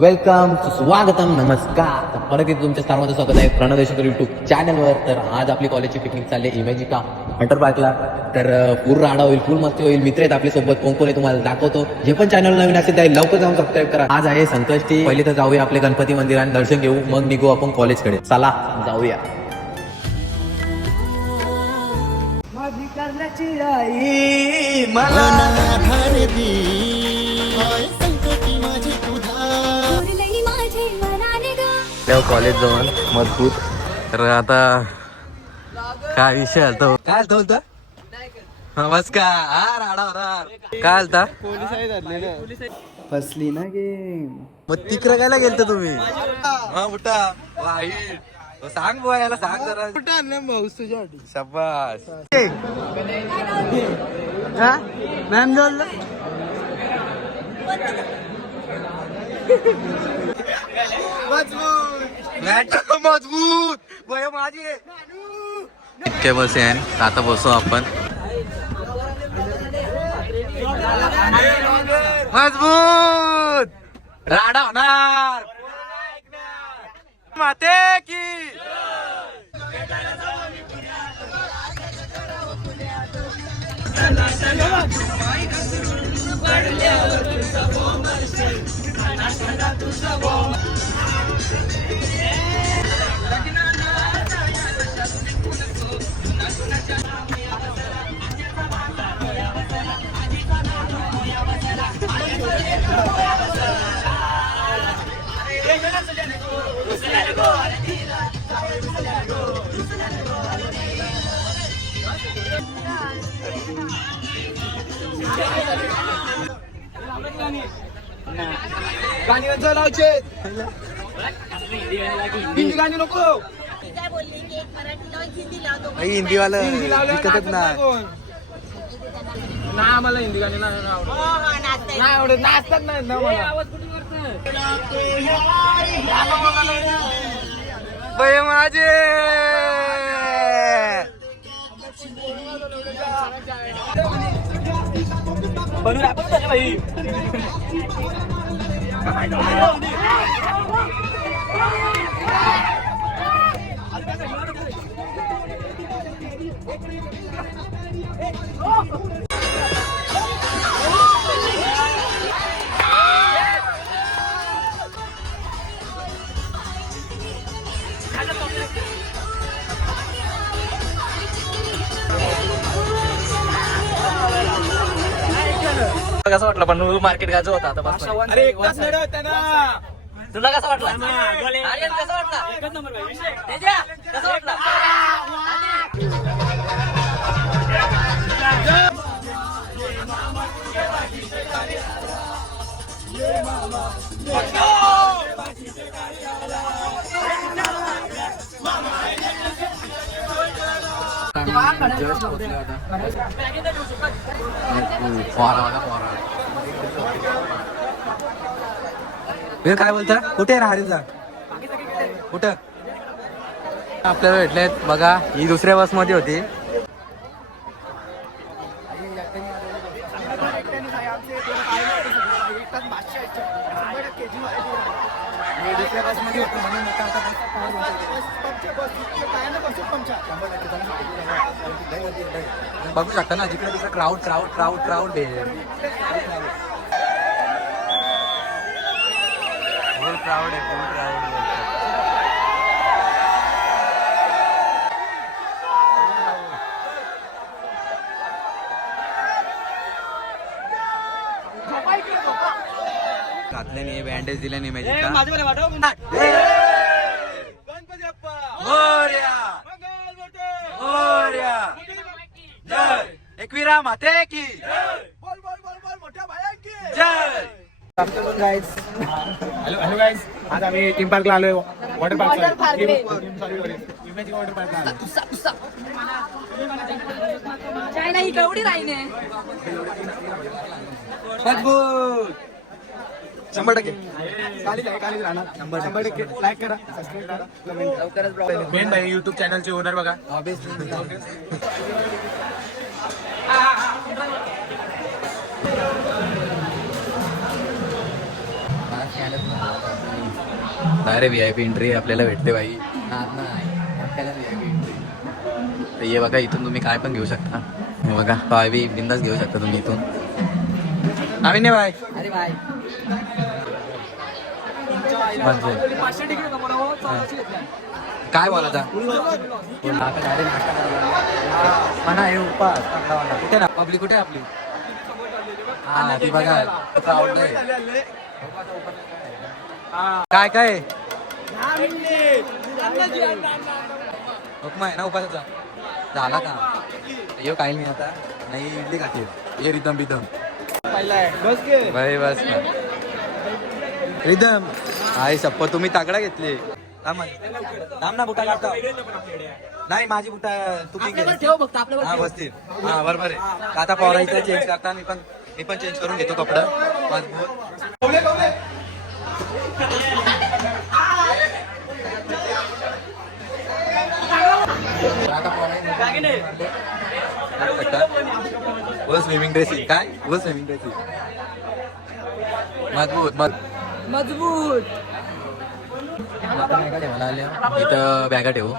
Welcome, स्वागतम, नमस्कार. तर परत इथे तुमच्या सर्वांचं स्वागत आहे प्रणव देशकर युट्यूब चॅनलवर. तर आज आपली कॉलेजची पिकनिक चालली इमॅजिका वॉटर पार्कला. तर पूर्ण राडा होईल, फुल मस्ती होईल. मित्र आहेत आपल्या सोबत, कोण कोण आहे तुम्हाला दाखवतो. जे पण चॅनल नवीन असेल त्याला लवकर जाऊन सबस्क्राईब करा. आज आहे संकष्टी. पहिले तर जाऊया आपल्या गणपती मंदिरात दर्शन घेऊ, मग निघू आपण कॉलेजकडे. चला जाऊया. कॉलेज जाऊन मजबूत. तर आता काय विषय आलता, काय आलता बोलता नमस्कार. हा राडा होणार काय आलता फसली ना गेम. मग तिकडे गायला गेलतो तुम्ही. हा बुटा वाईट सांग बुवा, याला सांग जरा. कुठं आणलं भाऊ तुझ्या शाबास. मॅम जोडलं मजबूत वय माझी काय बस आहे. आता बसू आपण मजबूत. राडा होणार माते की. गाणी लावचे हिंदी गाणी नको. हिंदी वाला विकतच ना. नाही आम्हाला हिंदी गाणी नाही आवडत. नाही आवडत, नाचतात नाही ना मला. वय माझे कसं वाटलं पण मार्केट गाजो होता आता बस. अरे एकदाच लढा होता ना. तुला कसं वाटलं आर्यन, कसं वाटलं तेजा, कसं वाटलं. काय बोलता, कुठे राहरीचा कुठं आपल्याला भेटलेत बघा. ही दुसऱ्या बस मध्ये होती. बघू शकता ना, जिकडे तिकडे क्राऊड क्राऊड क्राऊड क्राऊड फुल क्राऊड आहे, फुल क्राऊड. घातल्याने बँडेज दिल्याने मॅजिक एकविरा माते की जय. हॅलो गाईज, आज आम्ही थीम पार्कला आलोय. वॉटर पार्क वॉटर पार्कला मजबूत. 100% कालीच राहणार. 100% लाईक करा, सबस्क्राईब करा. मेन भाई युट्यूब चॅनलचे ओनर बघा. मला अरे VIP एंट्री आपल्याला भेटते बाई. आपल्याला VIP एंट्री. तर हे बघा इथून तुम्ही काय पण घेऊ शकता. हे बघा पायवी बिंदास घेऊ शकता तुम्ही इथून. आम्ही नाही बाय. अरे बाय. काय बोलायचा कुठे ना पब्लिक कुठे आपली हा ती बघा काय काय हुकमा आहे ना उपासाचा झाला का येऊ काही नाही आता नाही इडली खाते ये रिदम बिदम बस ना रिदम आई सप्प तुम्ही तागडा घेतले थांब ना बुटा लागतो नाही माझी बुटा तुम्ही हा बसतील हा बरोबर आहे आता पोरायचं चेंज करता मी पण चेंज करून घेतो कपडा व स्विमिंग ड्रेसिंग काय व स्विमिंग ड्रेसिंग मजबूत इथं बॅगा ठेवू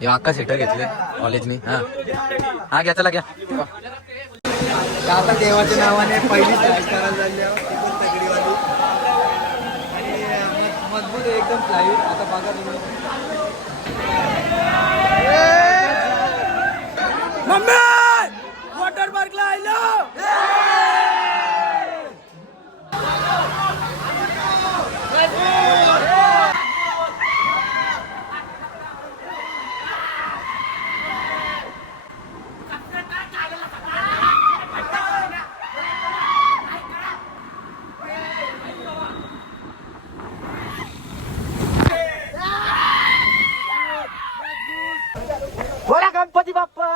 हे अक्का सीटर घेतले कॉलेजनी हा घ्या चला घ्या आता देवाच्या नावाने पहिली स्लाइड करायला झाली ती पण तगडीवाली आणि मजबूत एकदम स्लाइड आता बघा तुम्ही मम्मी वॉटर पार्कला आलो बोला गणपती बाप्पा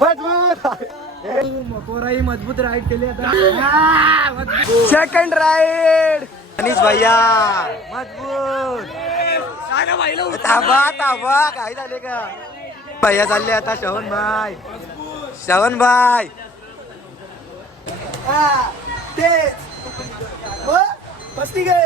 मजबूत पोराई मजबूत राईड केली आता सेकंड राईड अनिश भैया मजबूत थांबा काय झाले का भैया चालले आता श्रवण भाई तेच बसती गे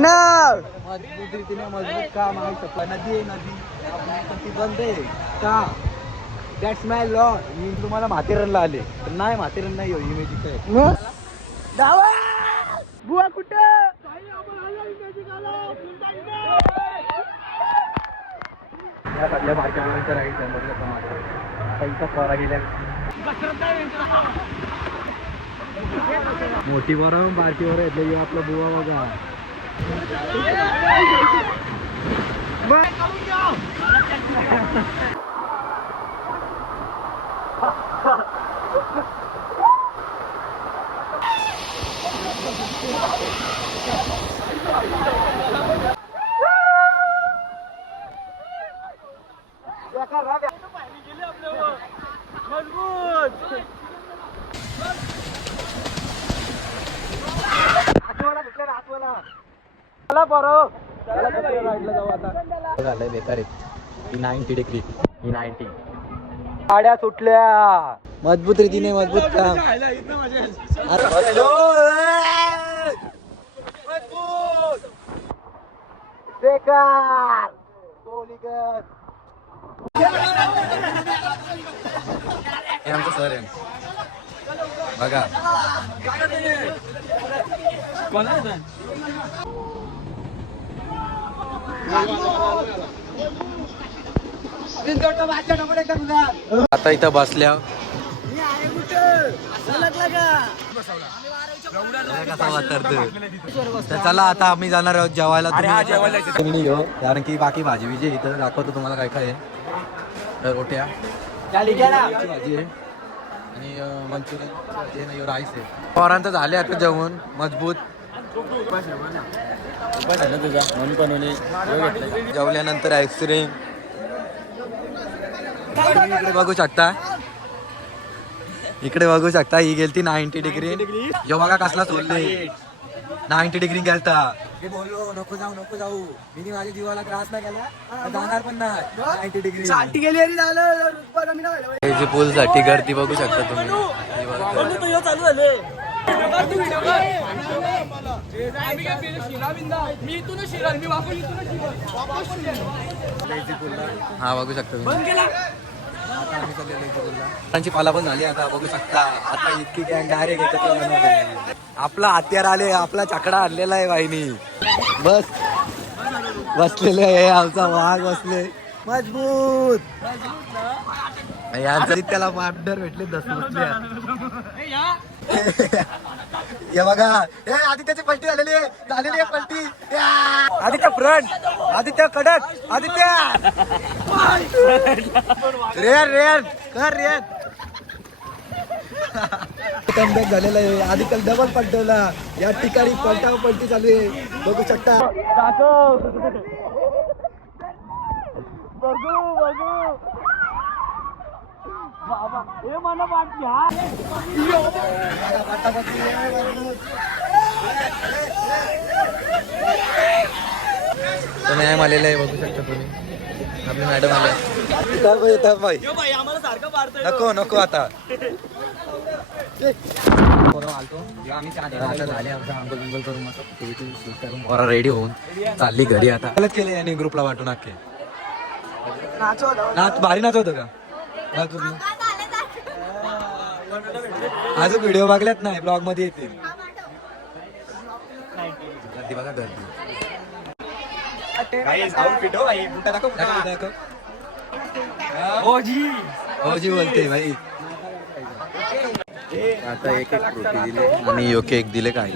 मजबूत रीतीने मजबूत काम आहे सप्लाय नदी ती बंद आहे का दॅट्स माय लॉ मी तुम्हाला माथेरनला आले पण नाही माथेरन नाही इमेजिक बुवा कुठे या मार्केटमध्ये राईट पैसा फरा गेल्या मोठी बरं बारकी बरं येतलं आपला बुवा बघा बेकार 90 डिग्री 90 गाड्या सुटल्या मजबूत रीतीने मजबूत काम बेकार हे आमचं सर आहे बघा आता इथं बसल्या चला आता आम्ही जाणार आहोत जेवायला तुम्ही घेऊ कारण की बाकी भाजी विजी इथं दाखवतो तुम्हाला काय काय आहे रोट्या भाजी आहे आणि मंचुरियन राईस आहे पोरांचं झाले आता जेवण मजबूत जेवल्यानंतर आईस्क्रीम तुम्ही इकडे बघू शकता, इकडे बघू शकता, ही गेलती 90 डिग्री. यो बघा कसला सोडले, 90 डिग्री गेलता. मी बोललो नको जाऊ नको जाऊ, मी माझ्या जीवाला त्रास नाही केला, जाणार पण नाही. 90 डिग्री पूल साठी गर्दी बघू शकता तुम्ही. हा बघू शकता तुम्ही. त्यांची पाला पण झाली आता बघू शकता. आता इतकी गँग डायरेक्ट आपला हत्यार आले, आपला चकडा आणलेला आहे वाहिनी. बस बसलेले आहे, आमचा वाघ बसले मजबूत. यांचं त्याला पार्टनर भेटले 10 बसले. हे बघा, हे आदित्याची पलटी झालेली आहे, झालेली आहे पलटी. आदित्य फ्रंट, आदित्य कडक, आदित्य रेअर रेअर कर रेअर. कमबॅक झालेला आहे, आदित्य डबल पलटवला. या ठिकाणी पलटाव पलटी चालू आहे बघू शकता. मॅम आलेला आहे बघू शकता तुम्ही, आपली मॅडम आले. नको नको आता रेडी होऊन चालली घरी. आता केले आणि ग्रुपला वाटून अख्खे नाच भारी नाच होतं का अजून व्हिडिओ बघल्यात नाही, ब्लॉग मध्ये येते. गर्दी बघा गर्दी. ओजी बोलते भाई. आता एक एक फ्रुटी दिले आणि योके एक दिले काय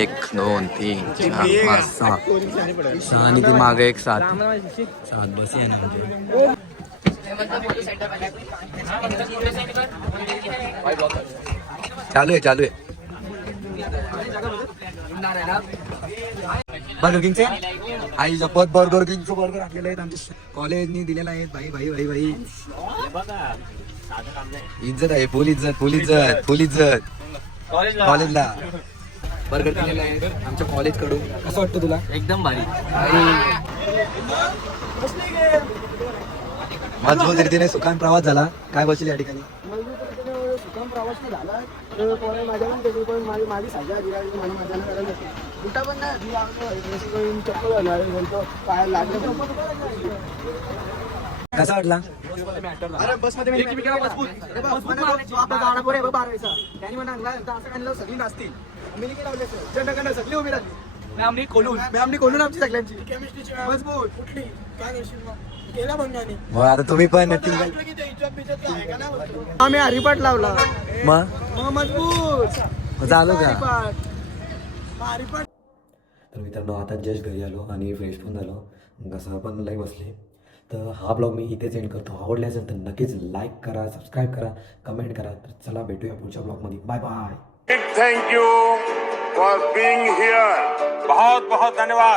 1 2 3 4 5 6 आणि ती मागे एक 7 बस आहे ना. चालू आहे चालू आहे. बर्गर किंगचे आई जपत बर्गर किंगचं बर्गर आपल्याला आहेत आमच्या कॉलेजनी दिलेला आहे. भाई भाई भाई भाई इज्जत आहे, फुल इज्जत फुल इज्जत फुल इज्जत. कॉलेजला बर्गर दिलेला आहे आमच्या कॉलेज कडून. कसं वाटतं तुला? एकदम भारी. मजबूत रीतीने सुखान प्रवास झाला. काय बसले या ठिकाणी? सुखान प्रवास झाला. माझी साजा कुठं पण कसा वाटला? बसमध्ये सगळी नाचतील सगळी उभी राहतील. मॅमनी खोलून आमची सगळ्यांची मजबूत कुठली काय करशील मग? आता तुम्ही पण आम्ही हरिपाठ लावला मग मजबूत झालो का? तर मित्रांनो आता जस्ट घरी आलो आणि फ्रेश पण झालो, घसा पण लई बसले. तर हा ब्लॉग मी इथेच एंड करतो. आवडला असेल तर नक्कीच लाईक करा, सबस्क्राईब करा, कमेंट करा. तर चला भेटूया पुढच्या ब्लॉगमध्ये. Bye bye. Thank you for being here. बहुत बहुत धन्यवाद.